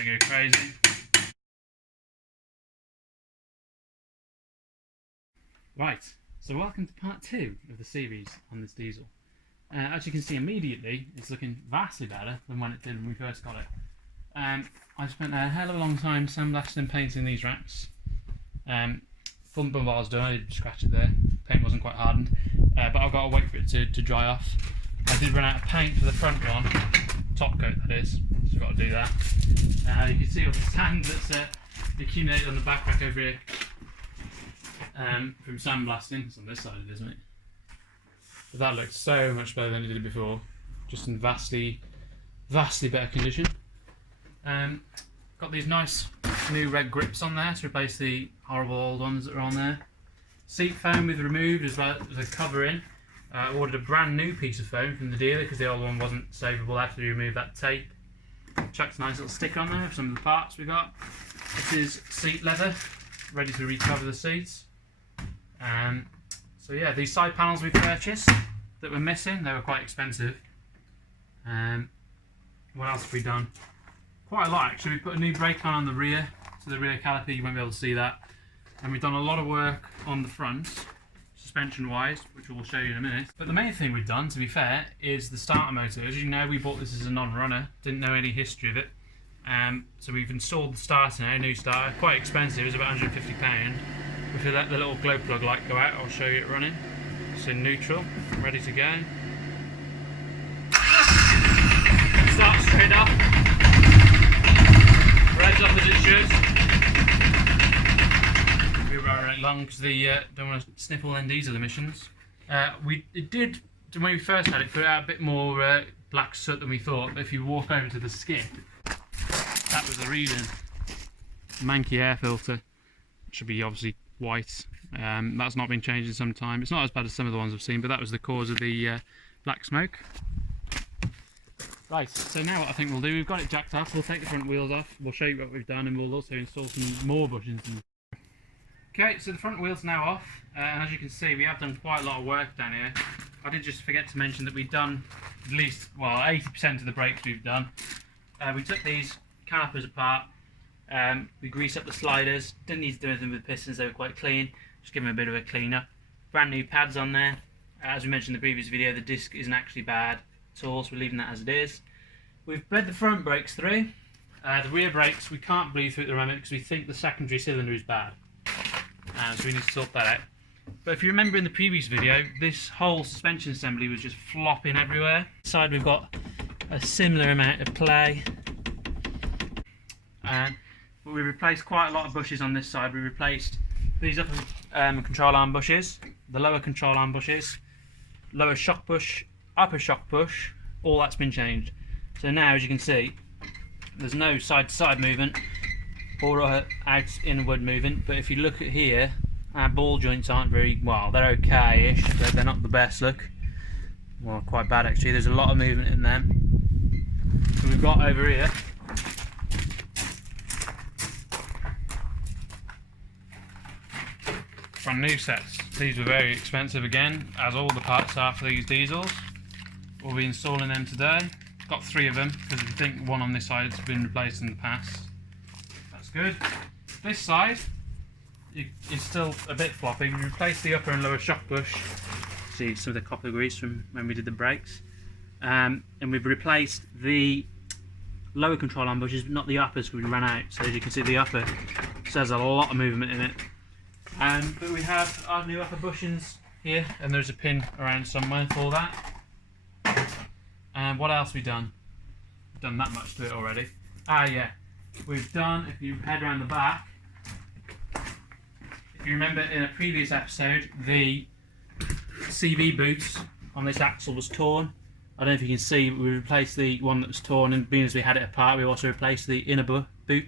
Don't go crazy. Right, so welcome to part 2 of the series on this diesel. As you can see immediately, it's looking vastly better than when it did when we first got it. I spent a hell of a long time sandblasting and painting these racks. Front bumper was done, I did scratch it there, paint wasn't quite hardened, but I've got to wait for it to dry off. I did run out of paint for the front one, top coat that is, so I've got to do that. You can see all the sand that's accumulated on the back rack over here from sandblasting. It's on this side of it, isn't it? But that looks so much better than it did before, just in vastly better condition. Got these nice new red grips on there to replace the horrible old ones that are on there. Seat foam we've removed as well as a cover in. I ordered a brand new piece of foam from the dealer because the old one wasn't savable after we removed that tape. Chucked a nice little sticker on there for some of the parts we got. This is seat leather, ready to recover the seats. So yeah, these side panels we purchased that were missing, they were quite expensive. What else have we done? Quite a lot actually. We put a new brake line on the rear, so the rear caliper, you won't be able to see that. And we've done a lot of work on the front, suspension wise, which we'll show you in a minute. But the main thing we've done, to be fair, is the starter motor. As you know, we bought this as a non-runner, didn't know any history of it. So we've installed the starter now, new starter, quite expensive, it's about £150. If we let the little glow plug light go out, I'll show you it running. It's in neutral, ready to go. Start straight up. Revs up as it should. We right long because they don't want to sniff all them diesel emissions. It did, when we first had it, put out a bit more black soot than we thought, but if you walk over to the skip, that was the reason. Manky air filter, should be obviously white. That's not been changed in some time. It's not as bad as some of the ones I've seen, but that was the cause of the black smoke. Right, so now what I think we'll do, we've got it jacked up, we'll take the front wheels off, we'll show you what we've done, and we'll also install some more bushings. Okay, so the front wheel's now off, and as you can see we have done quite a lot of work down here. I did just forget to mention that we've done at least, well, 80% of the brakes we've done. We took these calipers apart, we greased up the sliders, didn't need to do anything with the pistons, they were quite clean, just give them a bit of a clean up. Brand new pads on there. As we mentioned in the previous video, the disc isn't actually bad at all, so we're leaving that as it is. We've bled the front brakes through. The rear brakes we can't bleed through at the moment because we think the secondary cylinder is bad, so we need to sort that out. But if you remember in the previous video, this whole suspension assembly was just flopping everywhere. Side we've got a similar amount of play, but we replaced quite a lot of bushes on this side. We replaced these upper control arm bushes, the lower control arm bushes, lower shock push, upper shock push, all that's been changed. So now, as you can see, there's no side-to-side movement or out inward movement, but if you look at here, our ball joints aren't very, well, they're okay-ish, but they're not the best look. Well, quite bad actually, there's a lot of movement in them. So we've got over here, brand new sets. These were very expensive again, as all the parts are for these diesels. We'll be installing them today. Got 3 of them because I think one on this side has been replaced in the past. That's good. This side is still a bit floppy. We replaced the upper and lower shock push. See some of the copper grease from when we did the brakes. And we've replaced the lower control arm bushes, but not the uppers because we ran out. So as you can see, the upper has a lot of movement in it. But we have our new upper bushings here, and there's a pin around somewhere for that. And what else have we done? We've done that much to it already. Ah yeah, we've done, if you head around the back, if you remember in a previous episode, the CV boots on this axle was torn. I don't know if you can see, we replaced the one that was torn, and being as we had it apart, we also replaced the inner boots. The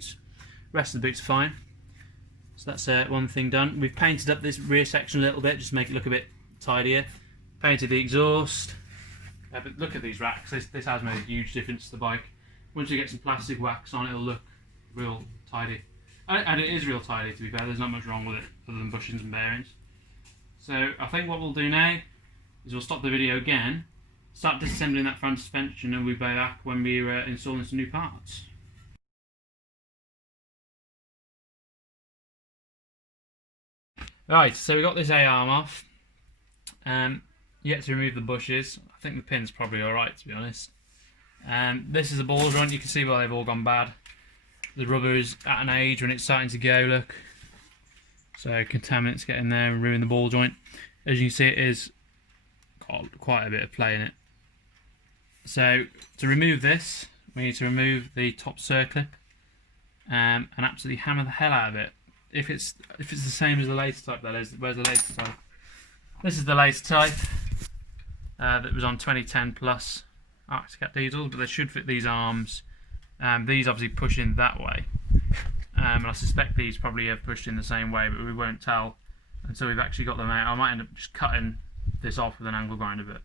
rest of the boots are fine. So that's one thing done. We've painted up this rear section a little bit, just to make it look a bit tidier. Painted the exhaust. But look at these racks, this has made a huge difference to the bike. Once you get some plastic wax on, it'll look real tidy. And it is real tidy, to be fair, there's not much wrong with it other than bushings and bearings. So I think what we'll do now is we'll stop the video again, start disassembling that front suspension, and we'll be back when we're installing some new parts. Right, so we got this A-arm off. Yet to remove the bushes. I think the pin's probably alright, to be honest. This is a ball joint. You can see why they've all gone bad. The rubber is at an age when it's starting to go, look. So contaminants get in there and ruin the ball joint. As you can see, it is got quite a bit of play in it. So to remove this, we need to remove the top circlip and absolutely hammer the hell out of it. If it's the same as the latest type, that is. Where's the latest type? This is the latest type that was on 2010 plus Arctic Cat diesels, but they should fit these arms. These obviously push in that way, and I suspect these probably have pushed in the same way, but we won't tell until we've actually got them out. I might end up just cutting this off with an angle grinder, but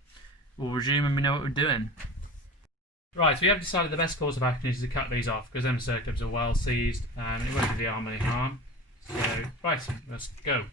we'll resume when we know what we're doing. Right, so we have decided the best course of action is to cut these off because them circlips are well seized and it won't do the arm any harm. So, right, let's go.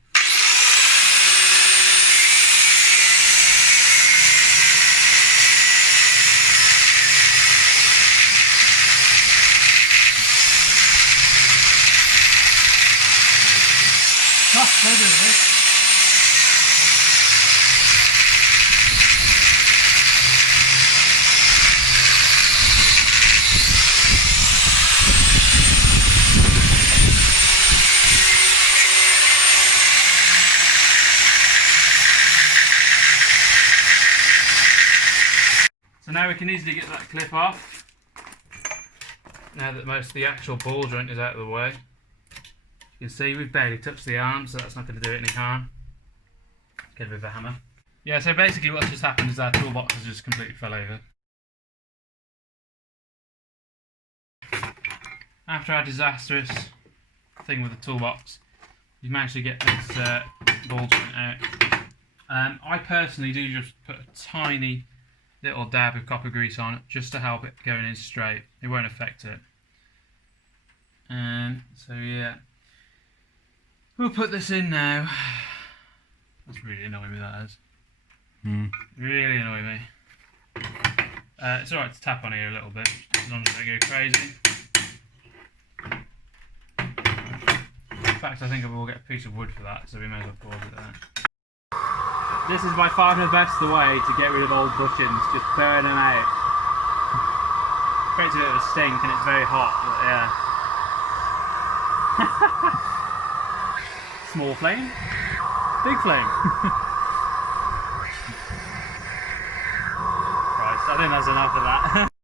So now we can easily get that clip off, now that most of the actual ball joint is out of the way. You can see we've barely touched the arm, so that's not going to do it any harm. Get a bit of a hammer. Yeah, so basically what's just happened is our toolbox has just completely fell over. After our disastrous thing with the toolbox, we've managed to get this ball joint out. I personally do just put a tiny little dab of copper grease on it just to help it going in straight. It won't affect it. So yeah, we'll put this in now. That's really annoying me, that is. Really annoying me. It's alright to tap on here a little bit, as long as it don't go crazy. In fact, I think I will get a piece of wood for that, so we may as well pause it there. This is by far the best way to get rid of old bushings, just burn them out. Creates a bit of a stink and it's very hot, but yeah. Small flame, big flame. Right, I think that's enough of that.